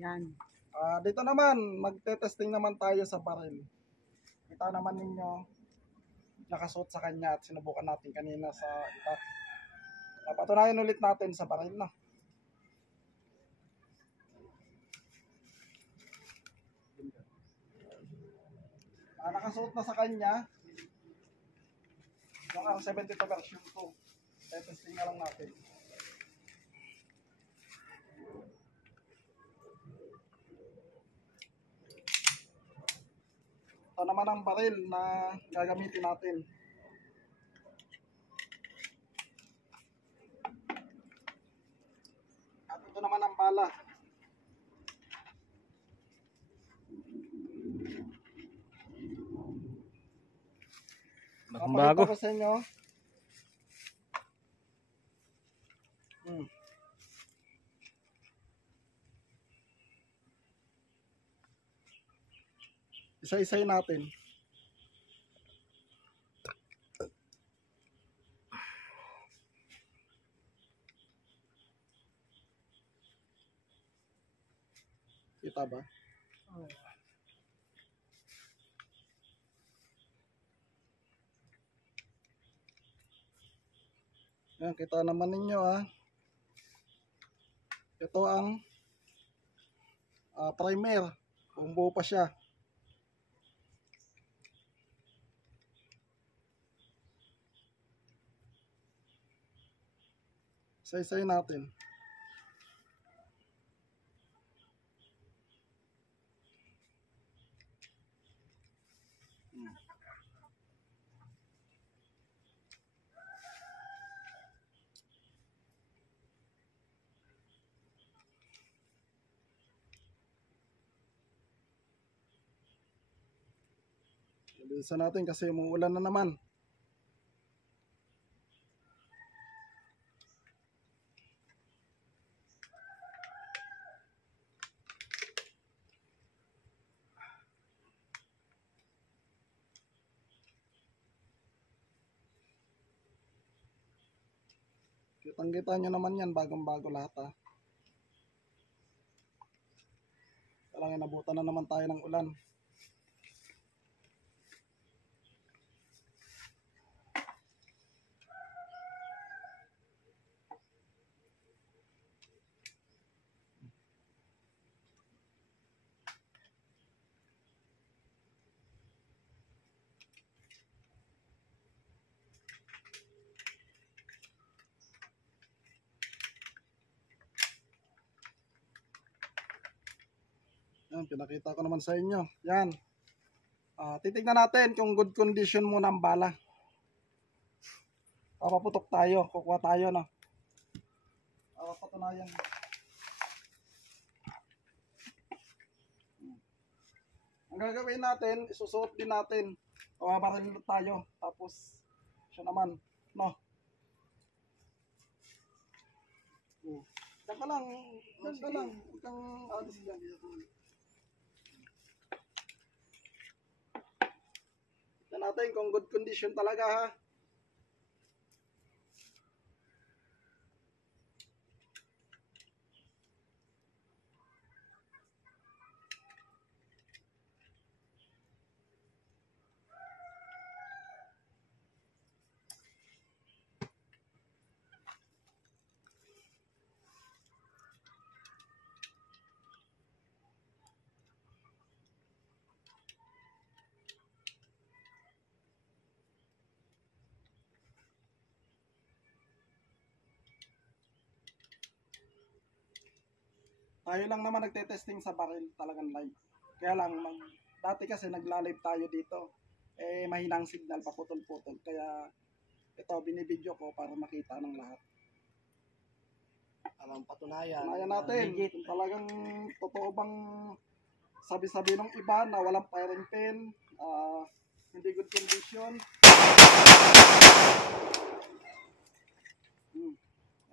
Yan. Dito naman, magte-testing naman tayo sa baril. Kita naman ninyo, nakasuot sa kanya at sinubukan natin kanina sa itak. Patunayan ulit natin sa baril na. Nakasuot na sa kanya yung R72 version 2. Testing na lang natin. Ito naman ang baril na gagamitin natin. At ito naman ang bala. Bago. Ko sa inyo. Isa-isay natin. Kita ba? Yan, kita naman ninyo Ito ang primer. Kung buo pa siya. Isa-isay natin. Bilisan natin kasi umuulan na naman. Kitang-kita nyo naman yan, bagong-bago lahat Kailangan nabutan na naman tayo ng ulan. Yan, pinakita ko naman sa inyo. Yan. Titignan natin kung good condition muna ang bala. Papaputok tayo. Kukuha tayo, no? Patunayan. Ang gagawin natin, isusuot din natin. Baril tayo. Tapos, siya naman, no? Saka lang. Huwag kang alis dyan. Tignan natin kung good condition talaga Tayo lang naman nagte-testing sa baril talagang live. Kaya lang, dati kasi nagla-live tayo dito. Mahinang signal, paputol-putol. Kaya ito, binibidyo ko para makita ng lahat. Patunayan. Patunayan natin. Kung talagang totoo bang sabi-sabi ng iba na walang firing pin, hindi good condition.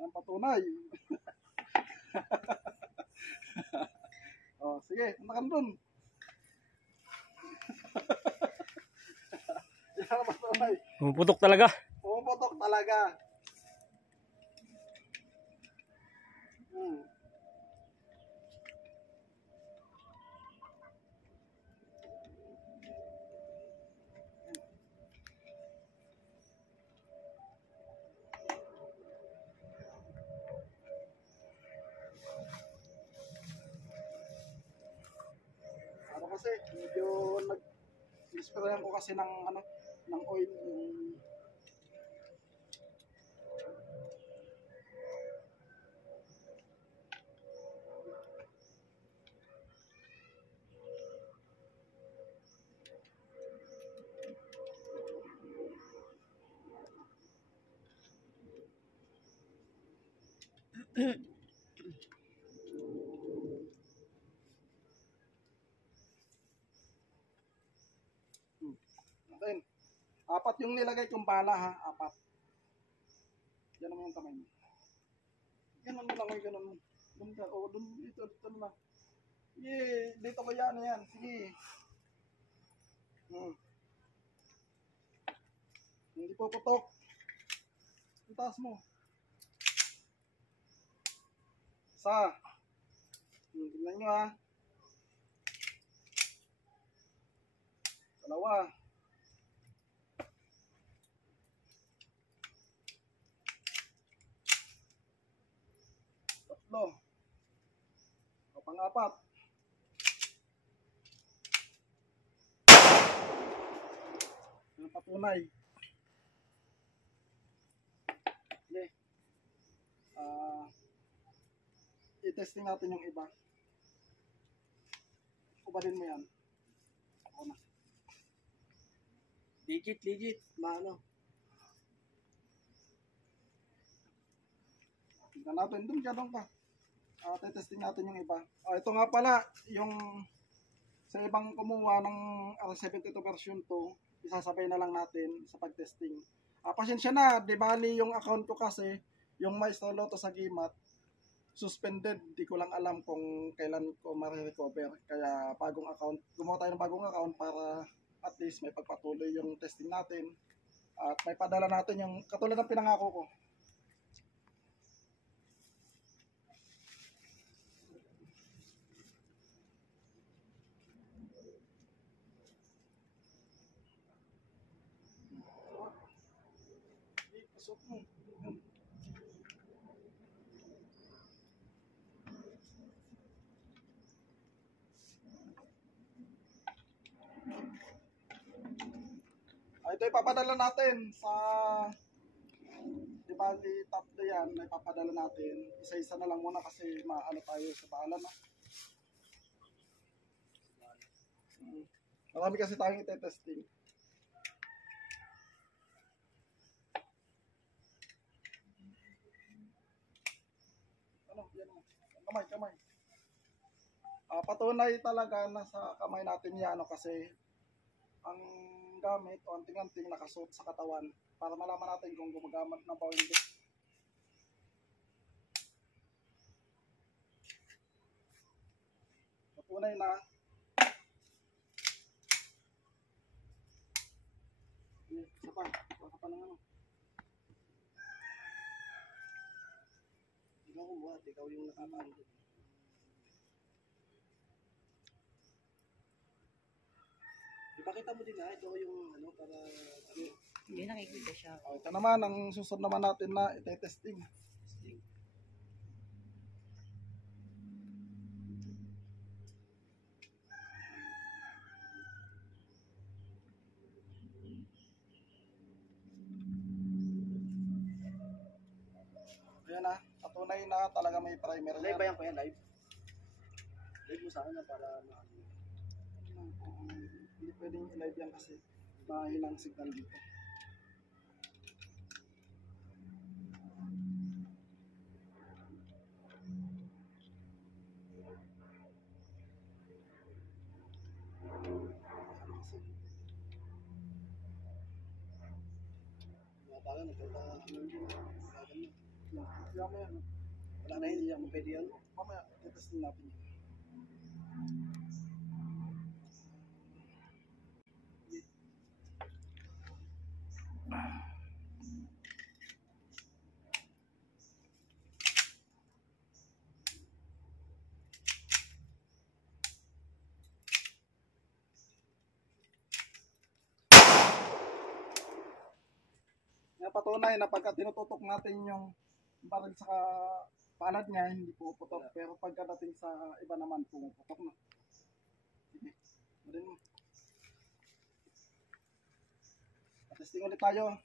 Ang patunay. Sige, punta ka dun. Yan ang patunay. Pumuputok talaga. Pumuputok talaga. Sprayan ko kasi ng ano, ng oil yung then, apat yung nilagay kong bala ha, apat. Yan naman yung kamay mo. Ganun mo lang, ganun mo. Doon ka, o doon, dito na lang. Sige, dito ko yan. Sige. Hindi po putok. Ang taas mo. Isa. Tingnan nyo ha. Dalawa. Tatlo. O, pang-apat. Ang patunay. Okay. I-testing natin yung iba. Ubalin mo yan. Ako na. Legit, mano. Tignan natin, doon ka. Testing natin yung iba. Ito nga pala, yung sa ibang kumuha ng R72 version 2, isasabay na lang natin sa pag-testing. Pasensya na, di bali yung account ko kasi, yung Maestro Lotto sa Gimat, suspended. Di ko lang alam kung kailan ko ma-recover. Kaya bagong account, gumawa tayo ng bagong account para at least may pagpatuloy yung testing natin. At may padala natin yung katulad ng pinangako ko. Pasok mo. Ito ipapadala natin sa di bali tatlo yan na ipapadala natin. Isa-isa na lang muna kasi maano tayo sa bahala na. Marami kasi tayong ite-testing. Ano? Yan o. Kamay. Patunay talaga na sa kamay natin yan kasi ang gamit o anting-anting nakasuot sa katawan para malaman natin kung gumagamit na ba o hindi. Patunay na isa pa, baka pa ng ano. Ikaw kumuha, ikaw yung nakapaan. Ipakita mo din ha, ito yung ano para Hindi nakikita siya. Ito naman, ang susunod naman natin na ite-testing. Ayan na, patunay na talaga may primer live yan. ba yan po yan, live? Live mo sa akin na para Hindi pwedeng i-live yan kasi mahinang signal dito. Baka nagkakaroon din. Mamaya, Wala na yun, hindi ako pwede yan. mamaya, i-testing natin. Patunay na pagka tinututok natin yung baril sa palad niya, hindi pumuputok. Pero pagkadating sa iba naman, pumuputok na. Sige, marin mo. Testing ulit tayo.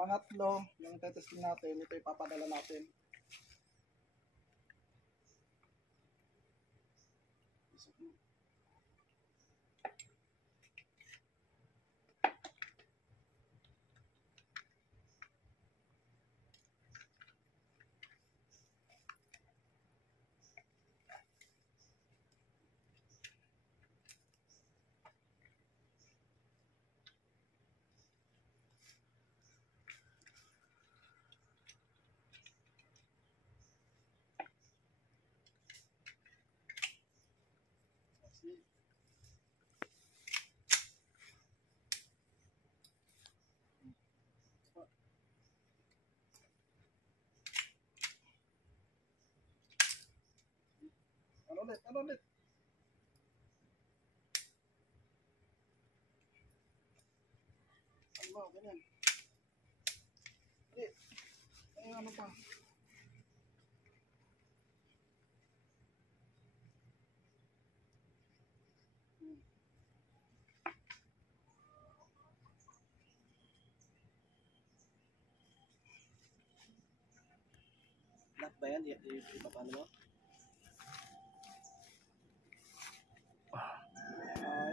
Pangatlo, yung testing natin, ito ipapadala natin. Ano ulit? Ano ulit? Ano ba? Ganyan. Ay, ano pa? Lahat ba yan? Paano mo?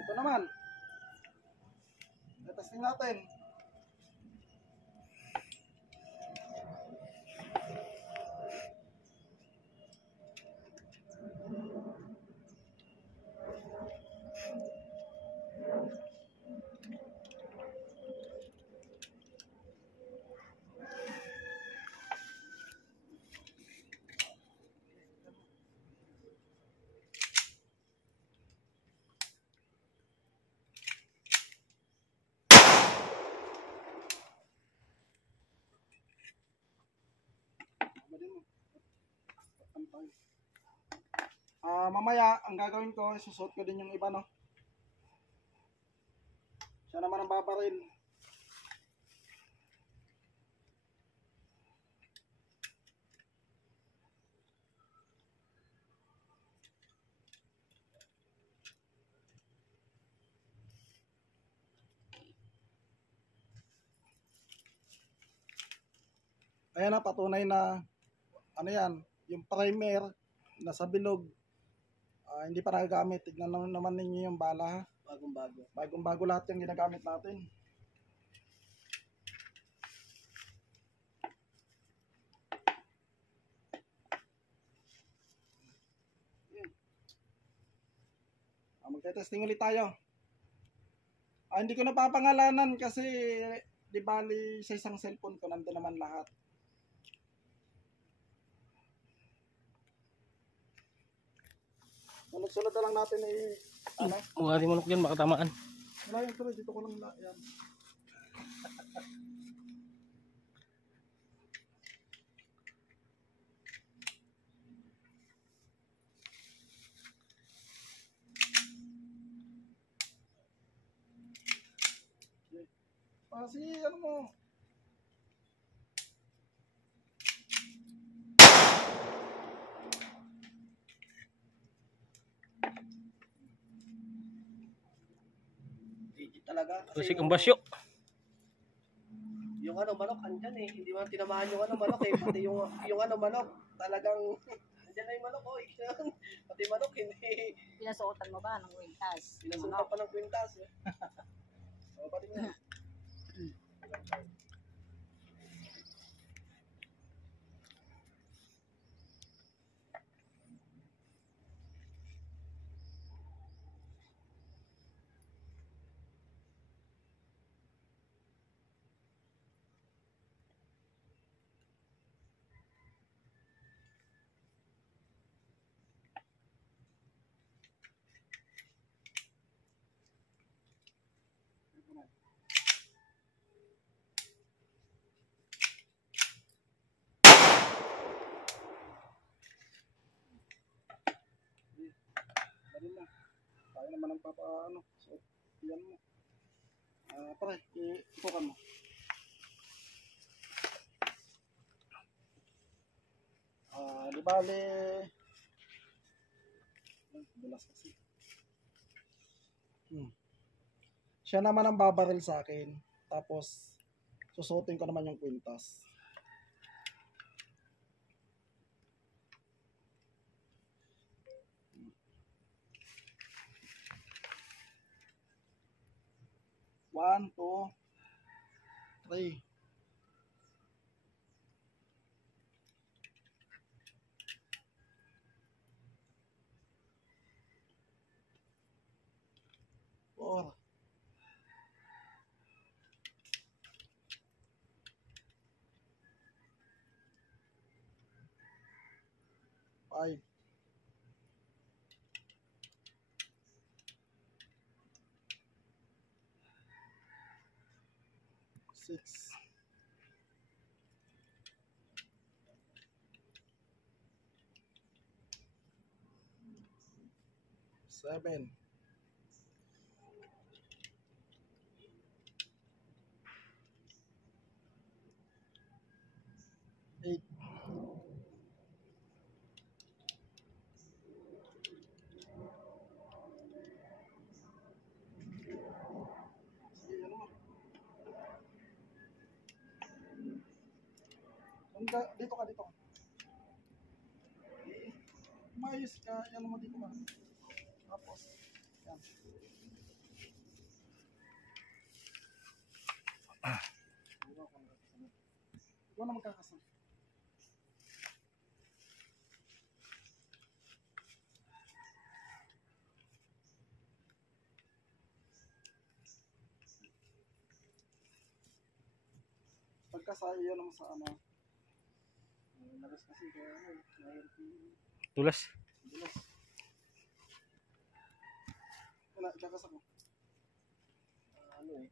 Ito naman. Testing natin. Mamaya, ang gagawin ko, isusuot ko din yung iba, no? Siya naman ang babaril. Ayan na, patunay na, ano yan, yung primer, nasa bilog, hindi pa nagagamit. Tignan naman ninyo yung bala, ha? Bagong-bago. Bagong-bago lahat yung ginagamit natin. Magte-testing ulit tayo. Hindi ko napapangalanan kasi di bali sa isang cellphone ko nandun naman lahat. Sunod-sunod na lang natin ano? Mukha di manok dyan, makatamaan. Wala yung tuloy, dito ko lang yan. Kasi ano mo? Legit talaga. Kusik ang basyo. Yung ano, manok, andyan eh. Hindi man tinamaan yung ano, manok eh. Pati yung ano, manok, talagang, andyan na yung manok, oh. Pati manok, hindi. Pinasuotan mo ba ng kwintas? Pinasukan pa ng kwintas eh. Pati mo. Dali na. Tayo naman ang papaano. So, yan mo. Pare, itukan mo. Di bale, bulas kasi. Siya naman ang babaril sa akin. Tapos, susutin ko naman yung kwintas. One, two, three. Four. Five. Six. Seven. Eight. Sige, ano mo? Dito ka, dito. Mayos ka, yan mo dito ka. Tapos, yan. Ikaw na magkakasama. Pagkasaya yan naman sa ano. Lagas kasi kaya ano, mahirap yung Tulas. bulas. Wala, ikakas ako. Ano eh.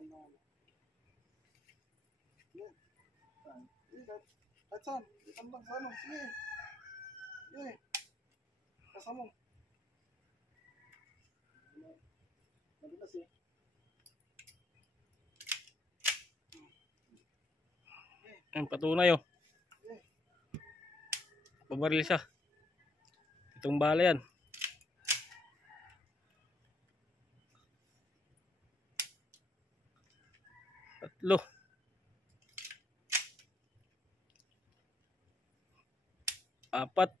Ano. Yeah. Sige, kahit saan. Ikan lang sa ano. Sige. Sige. Kasama mo. Madalas eh. Ang patunay oh. Pabaril siya. Itong bala yan. Tatlo. Apat.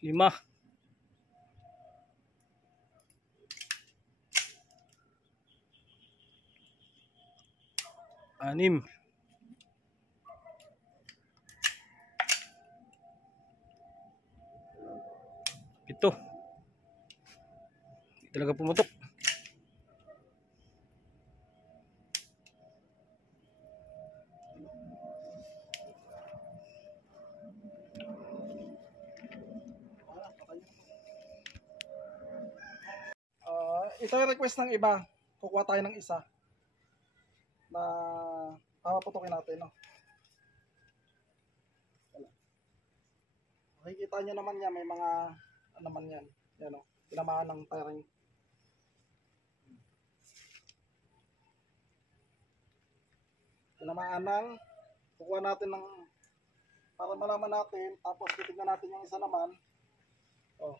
Lima. Anim. Ito. Hindi talaga pumutok. Ito yung request ng iba. Kukuha tayo ng isa na papaputokin natin, no? Makikita nyo naman yan, may mga ano naman yan. Yan, no? Tinamaan ng tiring. Tinamaan ng kukuha natin ng para malaman natin, tapos titignan natin yung isa naman. Oh.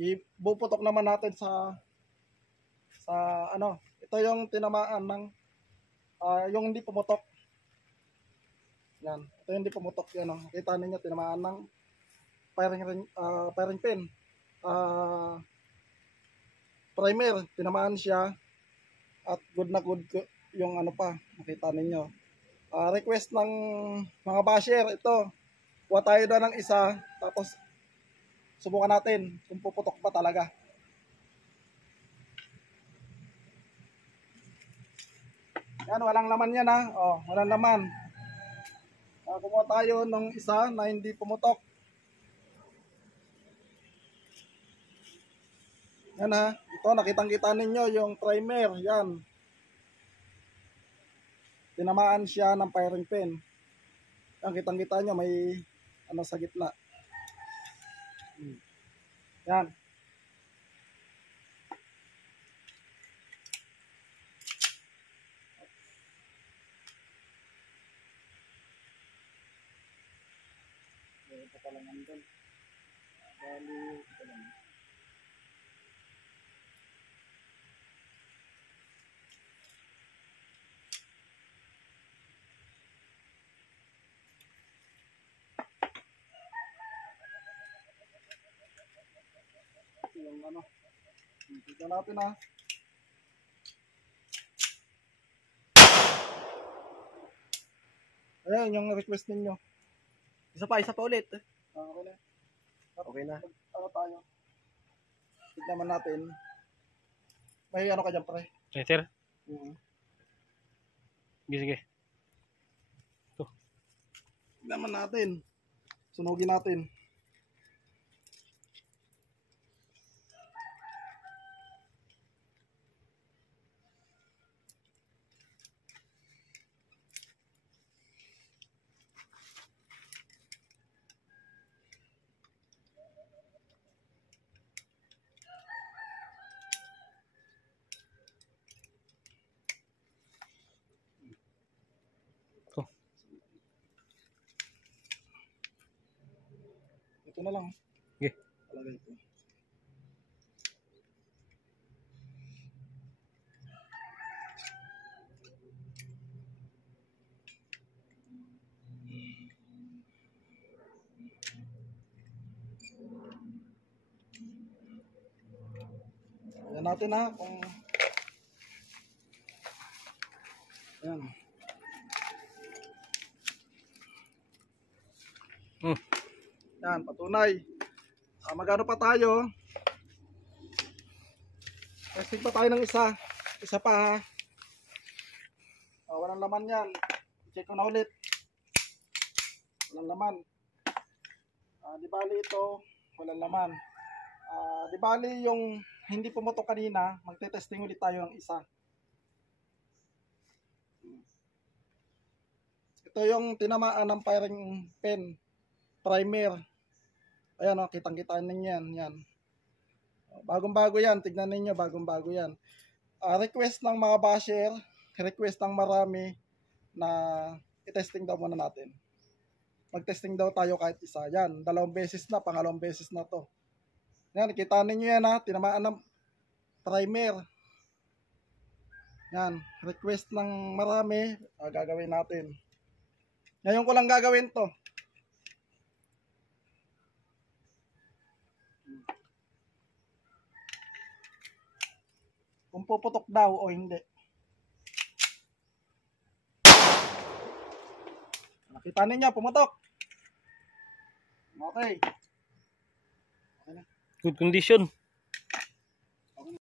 Ibuputok naman natin sa ano, ito yung tinamaan ng yung hindi pumutok. Yan, ito yung hindi pumutok yan, oh. Kita niyo tinamaan ng firing pin. Primer, tinamaan siya at good na good yung ano pa, makita ninyo. Request ng mga basher, ito. Kuha tayo na ng isa, tapos subukan natin kung puputok pa talaga. Yan, walang laman yan ha. Oh, walang laman. Kumuha tayo ng isa na hindi pumutok. Yan ha. Ito, nakitang-kita ninyo yung primer. Yan. Tinamaan siya ng firing pin. Yan, kitang-kita nyo may ano sa gitna. Yan. Ito pa lang nandun. Bali, ito lang. Yung ano, dito natin ha. Ayan, yung request ninyo. Isa pa ulit. Okay na. Okay na. Ano tayo? Tignan naman natin. May ano ka dyan, pre? Lighter? Mm-hmm. Sige. Tignan naman natin. Sunugin natin. Ito. Ito na lang. Okay. Palagay ito. Ayan natin ha kung ayan. Yan, patunay. Magano pa tayo? Testing pa tayo ng isa. Isa pa ha. Walang laman yan. I-check ko na ulit. Walang laman. Di bali ito, walang laman. Di bali yung hindi pumutok kanina, magte-testing ulit tayo ng isa. Ito yung tinamaan ng firing pin primer. Ayan o, kitang-kita ninyo yan. Yan. Bagong-bago yan. Tignan ninyo, bagong-bago yan. Request ng mga basher, request ng marami na i-testing daw muna natin. Mag-testing daw tayo kahit isa. Yan, 2 beses na, pangalawang beses na to. Yan, kita ninyo yan ha, tinamaan ng primer. Yan, request ng marami, gagawin natin. Ngayon ko lang gagawin to. Kung puputok daw o hindi. Nakita ninyo, pumutok. Okay. Good condition.